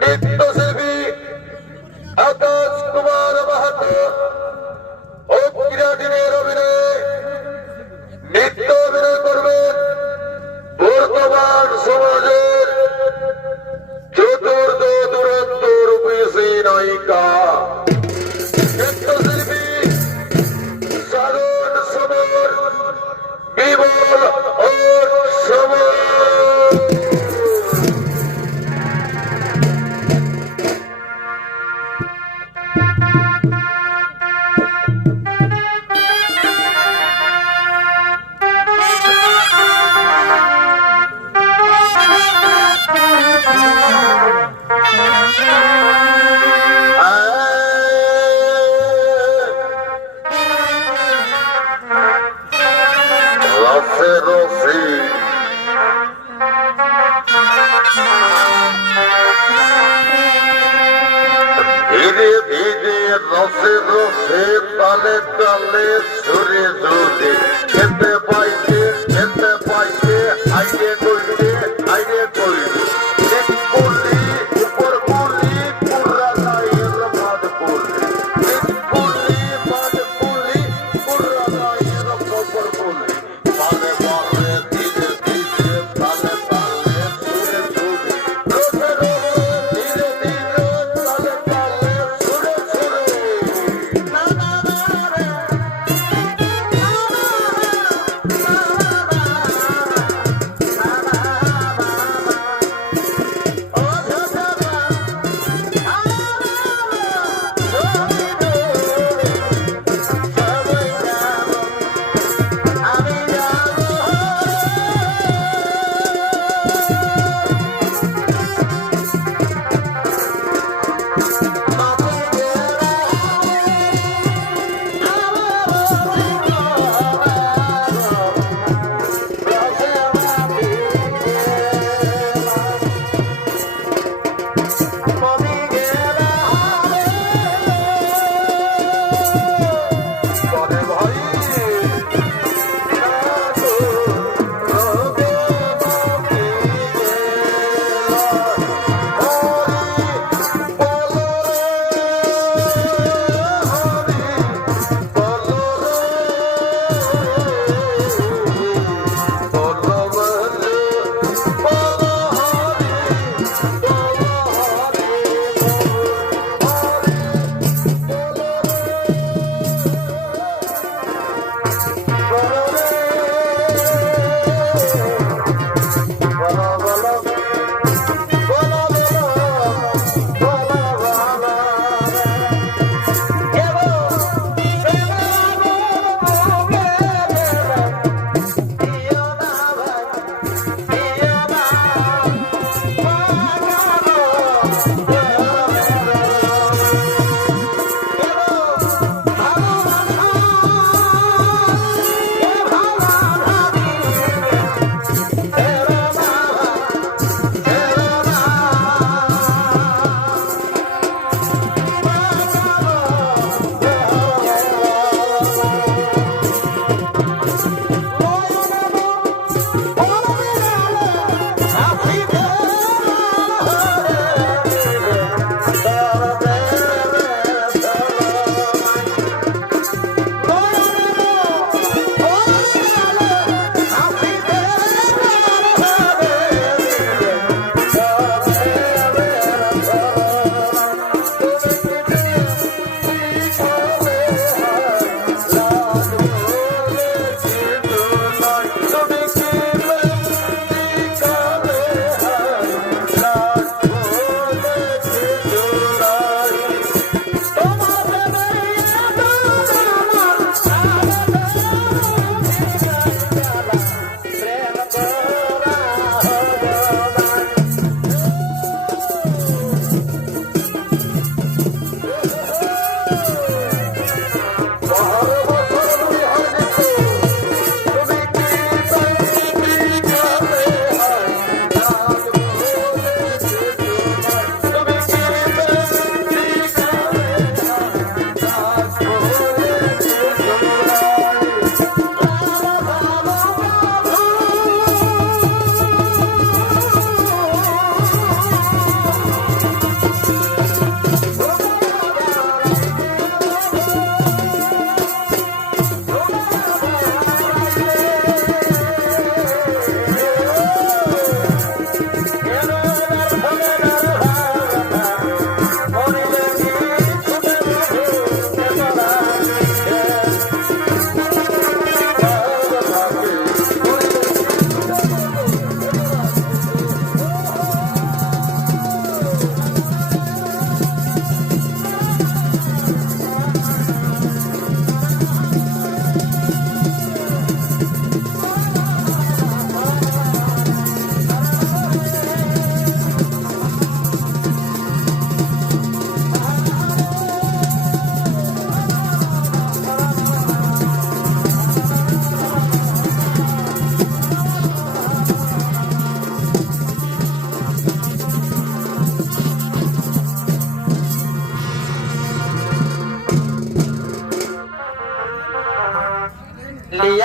নৃত্যশিল্পী আকাশ কুমার মাহাতো ও কিরাটিনের অভিনয়ে নৃত্য অভিনয় করবেন বর্তমান সমাজের চতুর্থ দুরন্ত রূপসী নায়িকা নৃত্যশিল্পী সাধন সমর বিমল ও সমর। ধীরে ধীরে রসে রসে তালে তালে সুরে সুরে খেতে পাইছে আইরে কইরে করলি উপর করলি পুরা গায়ের মাঠ করলি মাঠ করলি পুরা গায়ের খবর করলি পালে পালে ধীরে ধীরে তালে তালে সুরে সুরে রসে রসে ধীরে ধীরে তালে তালে সুরে সুরে।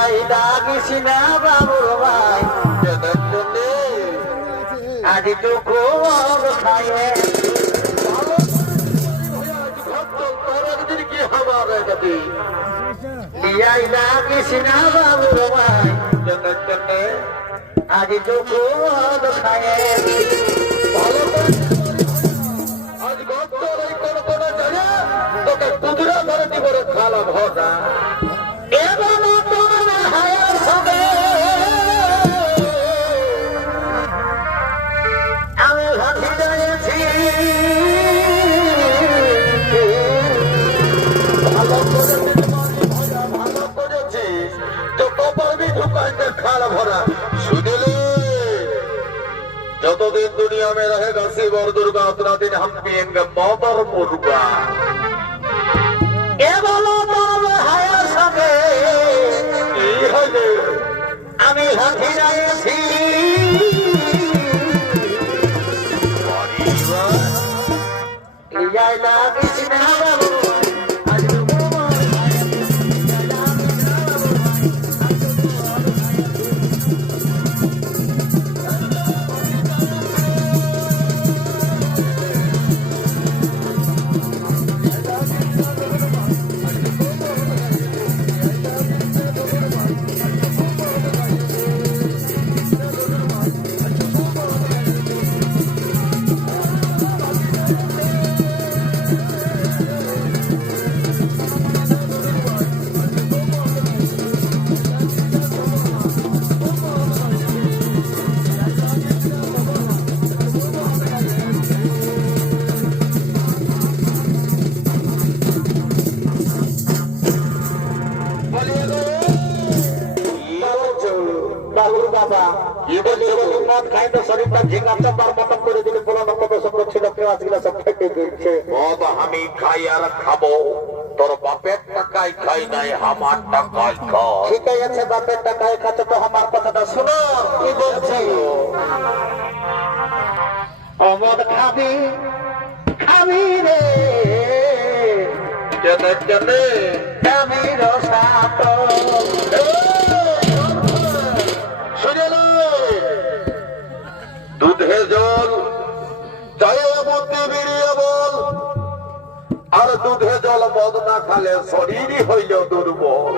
বিয়াই লাগিস না বাবুর ভাই আজ তো কোন খাইয়ে কি হবে বিয়াই লাগিস না বাবুর ভাই আজ তো কোন খাইয়ে ভালো আজ গপ্তর এই কোন জায়গা তোকে কুদরা ধরে দিব খালা ভজা এবং তোমার হায়ার হবে আমি ভাবি রয়েছি ভালো করেছিস যত পারবি ঢুকাইতে খাল ভরা শুনিলি যতদিন दुनिया में रहेगा शिव और दुर्गा उतना दिन हम पिएंगे मौत और मुर्गा এবং তোমার হায়ার হবে কি হলে আমি ভাবি রয়েছি বিয়াই লাগিস না বাবুর ভাই আজ তো কোন বাবুর বাবা মদ খাই তো শরীরটা ঝিঙ্গা চাপার মতন করে দিলে পুরোনো কত সব ছিল পেঁয়াজগুলো সব ফেটে দিচ্ছে মদ আমি খাই আর খাবো তোর বাপের টাকায় খাই নাই আমার টাকায় খাই ঠিক আছে বাপের টাকায় খাচ্ছে তো আমার কথাটা শুনো কি বলছি মদ খাবি খাবি রে কেনে কেনে আমি রসাত শুনেলে দুধে জল জয় বুদ্ধি বেরিয়ে বল আর দুধে জল মদ না খালে শরীরই হইল দুর্বল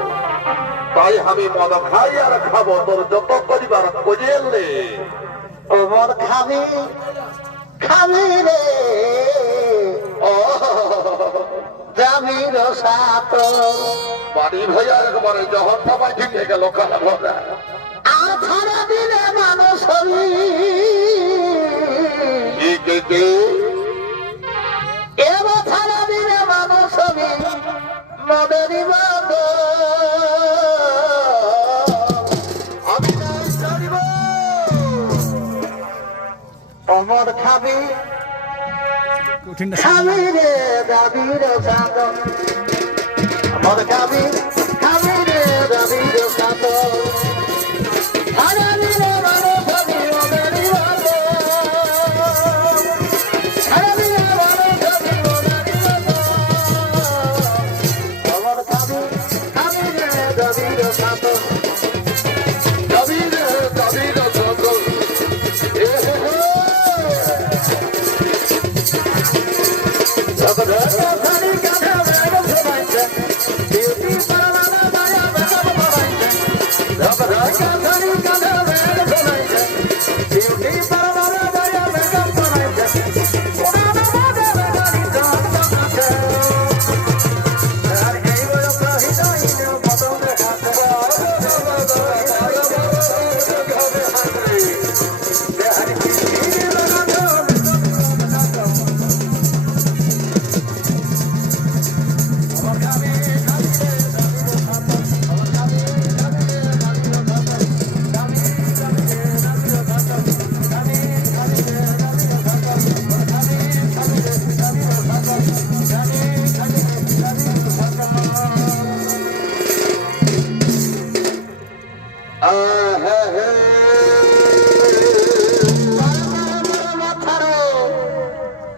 তাই আমি মদ খাই আর খাবো তোর যত পরিবার খুঁজেলে মদ খাবি খাবি রে আমি রসাত বাড়ি ভাইয়া একবারে যখন সবাই ঢুকে গেল খালা ভরা আর ছাড়া দিলে মানুষ হবি এবার ছাড়া দিলে মানুষ হবি মদেরই বাদ আমি নাই ছাড়িব অমর খাবি খাবি রে দাবি রসাত অমর খাবি খাবি রে দাবি রসাত ছাড়া দিলে মানুষ হবি মদেরই বাদ ছাড়া দিলে মানুষ হবি মদেরই বাদ অমর খাবি খাবি রে দাবি রসাত কবির কবির সকল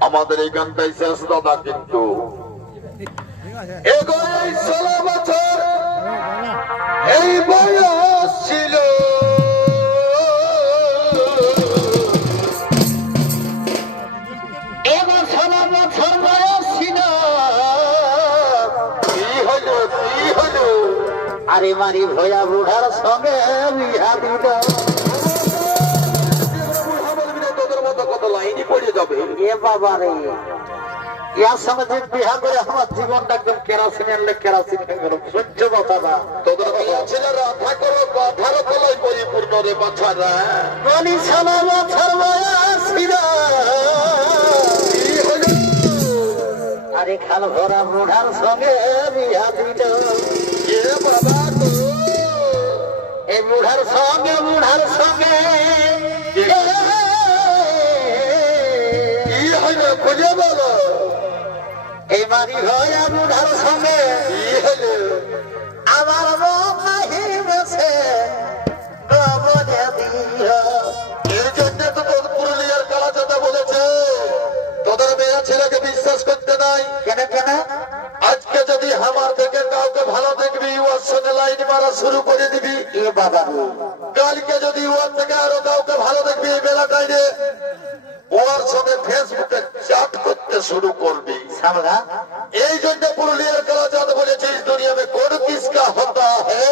আমাদের এই গানটাই শেষ দাদা কিন্তু 16 বছর এই বয়স ছিল এবার 16 বছর বয়স ছিল। কি হলো কি হলো আরে মারি ভয়া বুড়ার সঙ্গে বিয়া দিল। বুড়া বলবি না, তোদের মতো কত লাইনই পড়ে যাবে। এ বাবা রে, ইয়ার সঙ্গে যে বিয়া করে আমার জীবনটা একদম কেরাসিনের লেগে কেরাসিন হয়ে গেল। সহ্য কথা না। তোদের বিয়া ছিল রাধা করো বাধার তলায় পরিপূর্ণ রে বাছারা। বলি 16 বছর বয়স ছিল। কি হলো আরে খাল ভরা বুড়ার সঙ্গে বিয়া দিল। এ বাবা গো, এই বুড়ার সঙ্গে কি হলো খুঁজে বলো। এই মারি ভয়া বুড়ার সঙ্গে কি হলো আমার মন নাহি বেছে বলে দিও। এর জন্য তো তোর পুরুলিয়ার কালা চাচা বলেছে তোদের মেয়ে ছেলেকে বিশ্বাস করতে নাই। কেন কেন? আজকে যদি আমার থেকে কাউকে ভালো দেখবি ওর সঙ্গে লাইন মারা শুরু করে দিবি। এ বাবা রে, কালকে যদি ওর থেকে আরো কাউকে ভালো দেখবি এই বেলা টাইমে ওর সঙ্গে ফেসবুকে চ্যাট করতে শুরু করবি। সামলা এই জন্য পুরুলিয়ার কালা চাঁদ বলেছে इस दुनिया में कौन किसका होता है,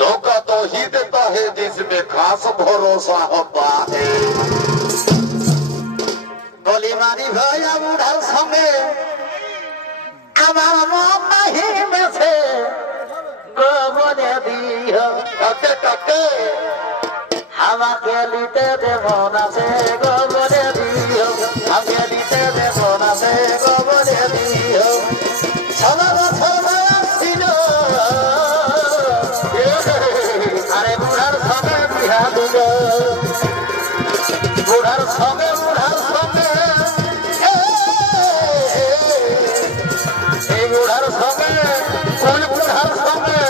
धोखा तो ही देता है जिसमें खास भरोसा होता है। বলি মারি ভয়া বুড়ার সঙ্গে আমার মন নাহি বেছে বলে দিও। কাকে কাকে আমাকে লিতে দেব না সে বলে দিও। আমাকে লিতে দেব না সে বলে দিও। 16 বছর বয়স ছিল। আরে বুড়ার সঙ্গে বিয়া দিল। বুড়ার সঙ্গে এই বুড়ার সঙ্গে কোন বুড়ার সঙ্গে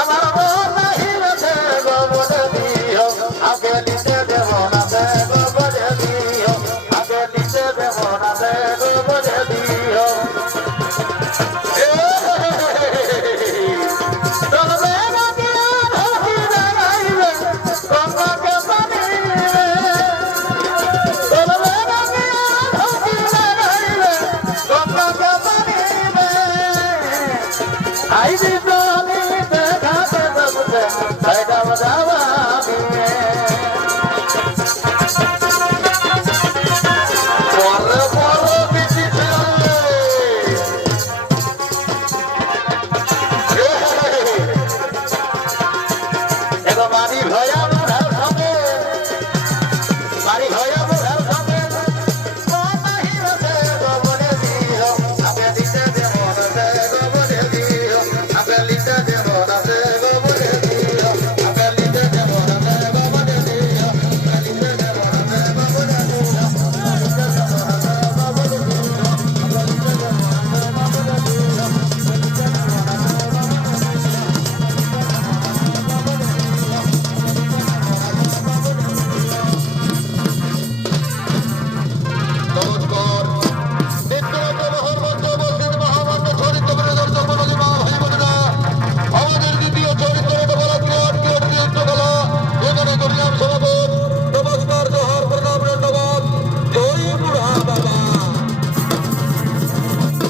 আমার মন নাহি বেছে বলে দিও। আগে লিতে দেব না সে বলে দিও। আগে লিতে দেব না সে বলে দিও। চলবে না দিয়া ধরতি দাঁড়াইবে গঙ্গাকে পানি। চলবে না দিয়া ধরতি দাঁড়াইবে গঙ্গাকে পানি। আইবি